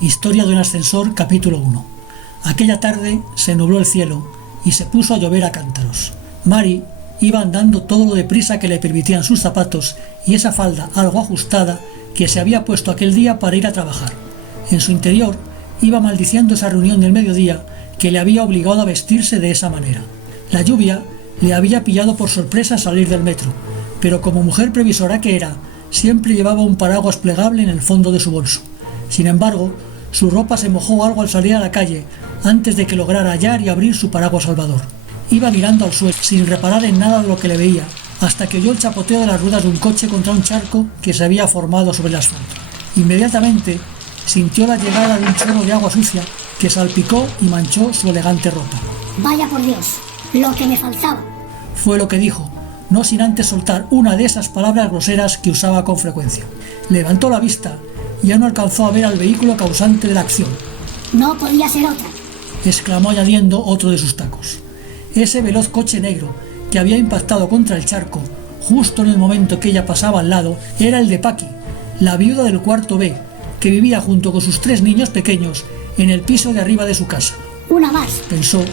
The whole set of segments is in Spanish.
Historia de un ascensor, capítulo 1. Aquella tarde se nubló el cielo y se puso a llover a cántaros. Mary iba andando todo lo deprisa que le permitían sus zapatos y esa falda algo ajustada que se había puesto aquel día para ir a trabajar. En su interior iba maldiciendo esa reunión del mediodía que le había obligado a vestirse de esa manera. La lluvia le había pillado por sorpresa al salir del metro, pero como mujer previsora que era, siempre llevaba un paraguas plegable en el fondo de su bolso. Sin embargo, su ropa se mojó algo al salir a la calle antes de que lograra hallar y abrir su paraguas salvador. Iba mirando al suelo, sin reparar en nada de lo que le veía, hasta que oyó el chapoteo de las ruedas de un coche contra un charco que se había formado sobre el asfalto. Inmediatamente sintió la llegada de un chorro de agua sucia que salpicó y manchó su elegante ropa. Vaya por Dios, lo que me faltaba. Fue lo que dijo, no sin antes soltar una de esas palabras groseras que usaba con frecuencia. Levantó la vista y ya no alcanzó a ver al vehículo causante de la acción. No podía ser otra, exclamó añadiendo otro de sus tacos. Ese veloz coche negro que había impactado contra el charco justo en el momento que ella pasaba al lado era el de Paqui, la viuda del cuarto B, que vivía junto con sus 3 niños pequeños en el piso de arriba de su casa. Una más, Pensó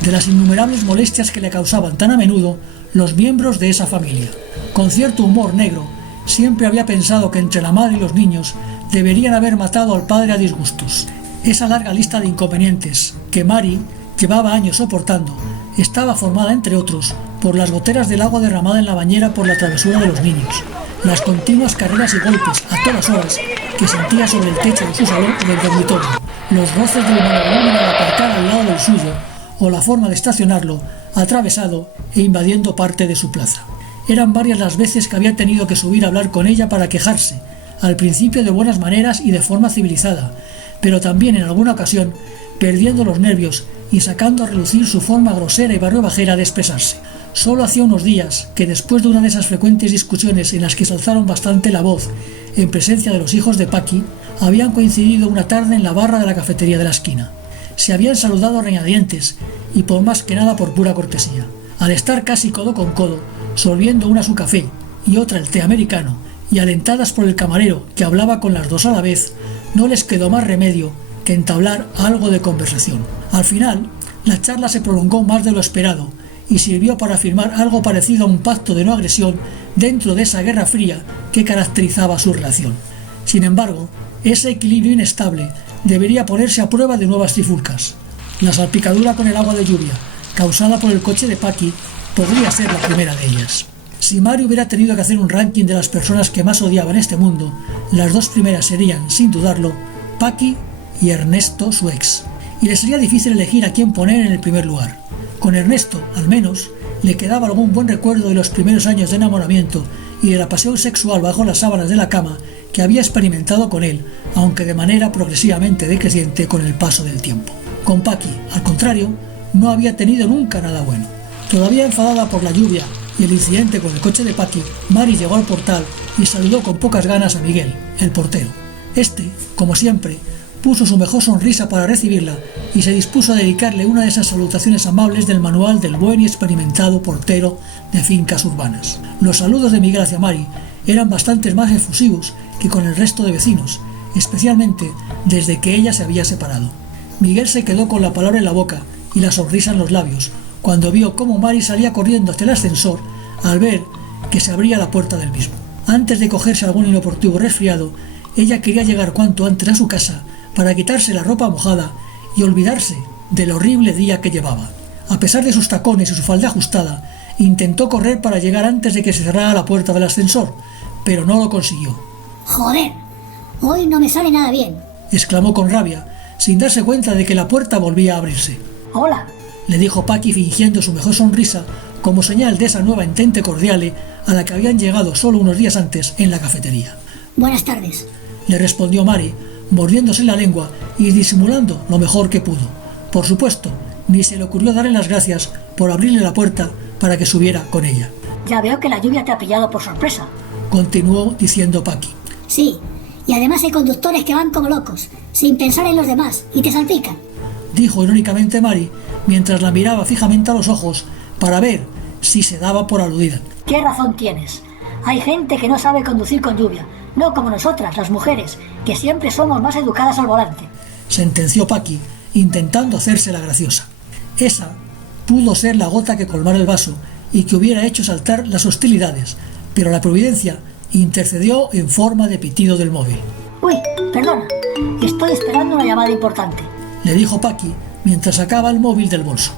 de las innumerables molestias que le causaban tan a menudo los miembros de esa familia. Con cierto humor negro, siempre había pensado que entre la madre y los niños deberían haber matado al padre a disgustos. Esa larga lista de inconvenientes que Mary llevaba años soportando estaba formada, entre otros, por las goteras del agua derramada en la bañera por la travesura de los niños, las continuas carreras y golpes a todas horas que sentía sobre el techo de su salón o del dormitorio, los roces del monovolumen al aparcar al lado del suyo, o la forma de estacionarlo atravesado e invadiendo parte de su plaza. Eran varias las veces que había tenido que subir a hablar con ella para quejarse, al principio de buenas maneras y de forma civilizada, pero también en alguna ocasión perdiendo los nervios y sacando a relucir su forma grosera y barriobajera de expresarse. Solo hacía unos días que, después de una de esas frecuentes discusiones en las que se alzaron bastante la voz en presencia de los hijos de Paqui, habían coincidido una tarde en la barra de la cafetería de la esquina. Se habían saludado a regañadientes y por más que nada por pura cortesía. Al estar casi codo con codo, sorbiendo una su café y otra el té americano, y alentadas por el camarero que hablaba con las dos a la vez, no les quedó más remedio que entablar algo de conversación. Al final, la charla se prolongó más de lo esperado y sirvió para firmar algo parecido a un pacto de no agresión dentro de esa guerra fría que caracterizaba su relación. Sin embargo, ese equilibrio inestable debería ponerse a prueba de nuevas trifulcas. La salpicadura con el agua de lluvia, causada por el coche de Paqui, podría ser la primera de ellas. Si Mary hubiera tenido que hacer un ranking de las personas que más odiaba en este mundo, las 2 primeras serían, sin dudarlo, Paqui y Ernesto, su ex. Y le sería difícil elegir a quién poner en el primer lugar. Con Ernesto, al menos, le quedaba algún buen recuerdo de los primeros años de enamoramiento y de la pasión sexual bajo las sábanas de la cama que había experimentado con él, aunque de manera progresivamente decreciente con el paso del tiempo. Con Paqui, al contrario, no había tenido nunca nada bueno. Todavía enfadada por la lluvia y el incidente con el coche de Paqui, Mary llegó al portal y saludó con pocas ganas a Miguel, el portero. Este, como siempre, puso su mejor sonrisa para recibirla y se dispuso a dedicarle una de esas salutaciones amables del manual del buen y experimentado portero de fincas urbanas. Los saludos de Miguel hacia Mary eran bastante más efusivos que con el resto de vecinos, especialmente desde que ella se había separado. Miguel se quedó con la palabra en la boca y la sonrisa en los labios cuando vio cómo Mary salía corriendo hacia el ascensor al ver que se abría la puerta del mismo. Antes de cogerse algún inoportuno resfriado, ella quería llegar cuanto antes a su casa para quitarse la ropa mojada y olvidarse del horrible día que llevaba. A pesar de sus tacones y su falda ajustada, intentó correr para llegar antes de que se cerrara la puerta del ascensor, pero no lo consiguió. Joder, hoy no me sale nada bien, exclamó con rabia, sin darse cuenta de que la puerta volvía a abrirse. Hola, Le dijo Paqui fingiendo su mejor sonrisa como señal de esa nueva entente cordiale a la que habían llegado solo unos días antes en la cafetería. buenas tardes. Le respondió Mary, mordiéndose la lengua y disimulando lo mejor que pudo. Por supuesto, ni se le ocurrió darle las gracias por abrirle la puerta para que subiera con ella. Ya veo que la lluvia te ha pillado por sorpresa. Continuó diciendo Paqui. Sí, y además hay conductores que van como locos, sin pensar en los demás, y te salpican. Dijo irónicamente Mary, mientras la miraba fijamente a los ojos para ver si se daba por aludida. ¿Qué razón tienes? Hay gente que no sabe conducir con lluvia, no como nosotras, las mujeres, que siempre somos más educadas al volante. sentenció Paqui, intentando hacerse la graciosa. Esa pudo ser la gota que colmara el vaso y que hubiera hecho saltar las hostilidades, pero la providencia intercedió en forma de pitido del móvil. Uy, perdona, estoy esperando una llamada importante, le dijo Paqui mientras sacaba el móvil del bolso.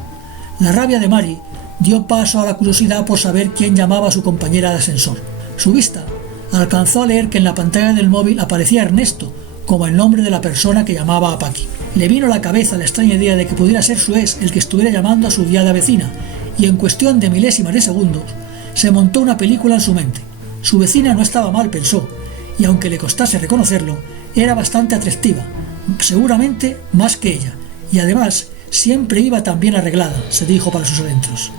La rabia de Mari dio paso a la curiosidad por saber quién llamaba a su compañera de ascensor. Su vista alcanzó a leer que en la pantalla del móvil aparecía Ernesto como el nombre de la persona que llamaba a Paqui. Le vino a la cabeza la extraña idea de que pudiera ser su ex el que estuviera llamando a su odiada vecina, y en cuestión de milésimas de segundos se montó una película en su mente. Su vecina no estaba mal, pensó, y aunque le costase reconocerlo, era bastante atractiva, seguramente más que ella, y además siempre iba tan bien arreglada, se dijo para sus adentros.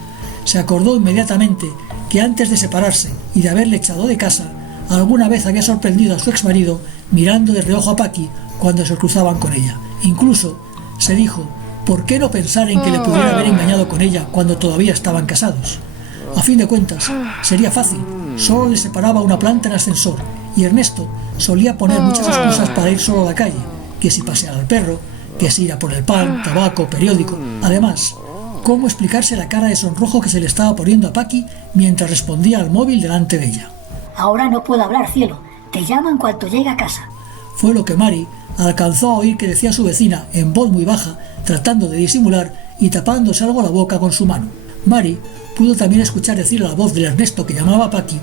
Se acordó inmediatamente que antes de separarse y de haberle echado de casa, alguna vez había sorprendido a su exmarido mirando de reojo a Paqui cuando se cruzaban con ella. Incluso, se dijo, ¿por qué no pensar en que le pudiera haber engañado con ella cuando todavía estaban casados? A fin de cuentas, sería fácil, solo le separaba una planta en ascensor, y Ernesto solía poner muchas excusas para ir solo a la calle, que si pasear al perro, que si ir a por el pan, tabaco, periódico. Además, ¿cómo explicarse la cara de sonrojo que se le estaba poniendo a Paqui mientras respondía al móvil delante de ella? Ahora no puedo hablar, cielo, te llamo en cuanto llegue a casa. Fue lo que Mari alcanzó a oír que decía su vecina en voz muy baja, tratando de disimular y tapándose algo la boca con su mano. Mari pudo también escuchar decir a la voz del Ernesto que llamaba a Paqui: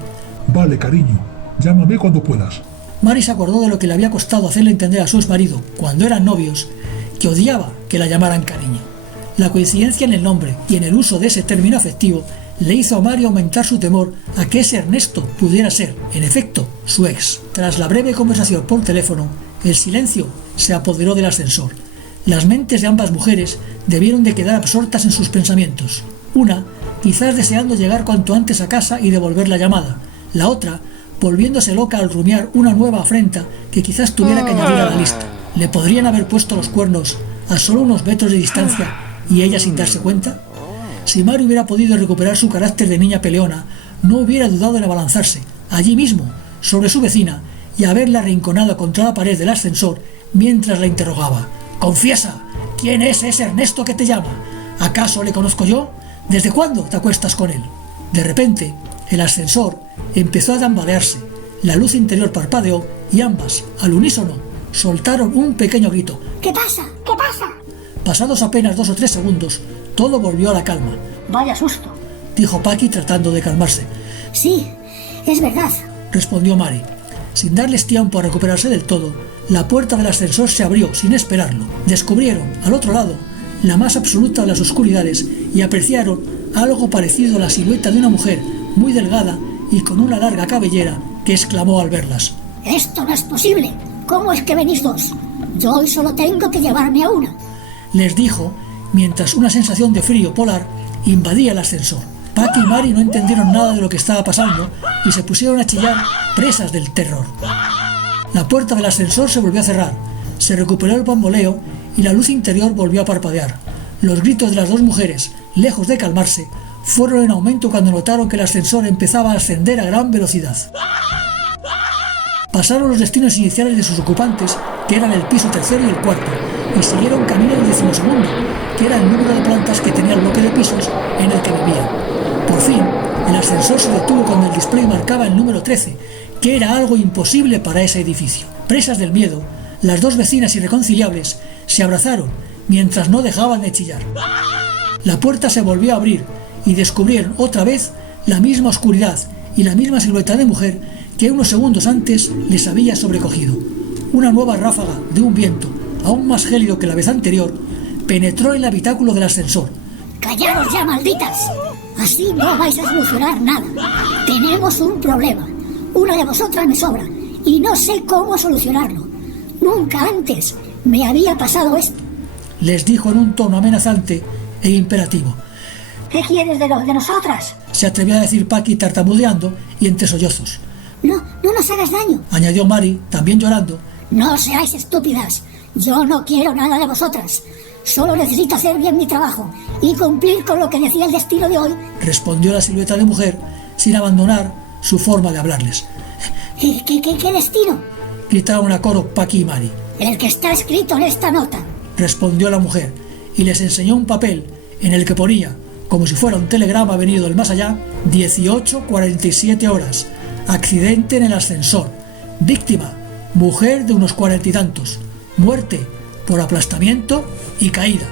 Vale, cariño, llámame cuando puedas. Mari se acordó de lo que le había costado hacerle entender a su exmarido, cuando eran novios, que odiaba que la llamaran cariño. La coincidencia en el nombre y en el uso de ese término afectivo le hizo a Mari aumentar su temor a que ese Ernesto pudiera ser, en efecto, su ex. Tras la breve conversación por teléfono, el silencio se apoderó del ascensor. Las mentes de ambas mujeres debieron de quedar absortas en sus pensamientos. Una, quizás deseando llegar cuanto antes a casa y devolver la llamada. La otra, volviéndose loca al rumiar una nueva afrenta que quizás tuviera que añadir a la lista. ¿Le podrían haber puesto los cuernos a solo unos metros de distancia y ella sin darse cuenta? Si Mari hubiera podido recuperar su carácter de niña peleona, no hubiera dudado en abalanzarse, allí mismo, sobre su vecina, y haberla arrinconado contra la pared del ascensor mientras la interrogaba. «Confiesa, ¿quién es ese Ernesto que te llama? ¿Acaso le conozco yo? ¿Desde cuándo te acuestas con él?» De repente, el ascensor empezó a tambalearse, la luz interior parpadeó y ambas, al unísono, soltaron un pequeño grito. ¿Qué pasa? ¿Qué pasa? Pasados apenas 2 o 3 segundos, todo volvió a la calma. Vaya susto, dijo Paqui tratando de calmarse. Sí, es verdad, respondió Mari. Sin darles tiempo a recuperarse del todo, la puerta del ascensor se abrió sin esperarlo. Descubrieron, al otro lado, la más absoluta de las oscuridades y apreciaron algo parecido a la silueta de una mujer muy delgada y con una larga cabellera que exclamó al verlas. Esto no es posible. ¿Cómo es que venís dos? Yo hoy solo tengo que llevarme a una. Les dijo, mientras una sensación de frío polar invadía el ascensor. Paqui y Mari no entendieron nada de lo que estaba pasando y se pusieron a chillar, presas del terror. La puerta del ascensor se volvió a cerrar, se recuperó el bamboleo y la luz interior volvió a parpadear. Los gritos de las dos mujeres, lejos de calmarse, fueron en aumento cuando notaron que el ascensor empezaba a ascender a gran velocidad. Pasaron los destinos iniciales de sus ocupantes, que eran el piso tercero y el cuarto, y siguieron camino del 12º, que era el número de plantas que tenía el bloque de pisos en el que vivían. Por fin, el ascensor se detuvo cuando el display marcaba el número 13, que era algo imposible para ese edificio. Presas del miedo, las dos vecinas irreconciliables se abrazaron mientras no dejaban de chillar. La puerta se volvió a abrir y descubrieron otra vez la misma oscuridad y la misma silueta de mujer que unos segundos antes les había sobrecogido. Una nueva ráfaga de un viento, aún más gélido que la vez anterior, penetró en el habitáculo del ascensor. ¡Callaros ya, malditas! Así no vais a solucionar nada. Tenemos un problema. Una de vosotras me sobra y no sé cómo solucionarlo. Nunca antes me había pasado esto. Les dijo en un tono amenazante e imperativo. ¿Qué quieres de nosotras? Se atrevió a decir Paqui tartamudeando y entre sollozos. No nos hagas daño, añadió Mari, también llorando. No seáis estúpidas. Yo no quiero nada de vosotras. Solo necesito hacer bien mi trabajo y cumplir con lo que decía el destino de hoy, respondió la silueta de mujer sin abandonar su forma de hablarles. ¿Qué destino? Gritaron a coro Paqui y Mari. el que está escrito en esta nota. Respondió la mujer, y les enseñó un papel en el que ponía, como si fuera un telegrama venido del más allá, 18:47 horas, accidente en el ascensor, víctima, mujer de unos 40 y tantos, muerte por aplastamiento y caída.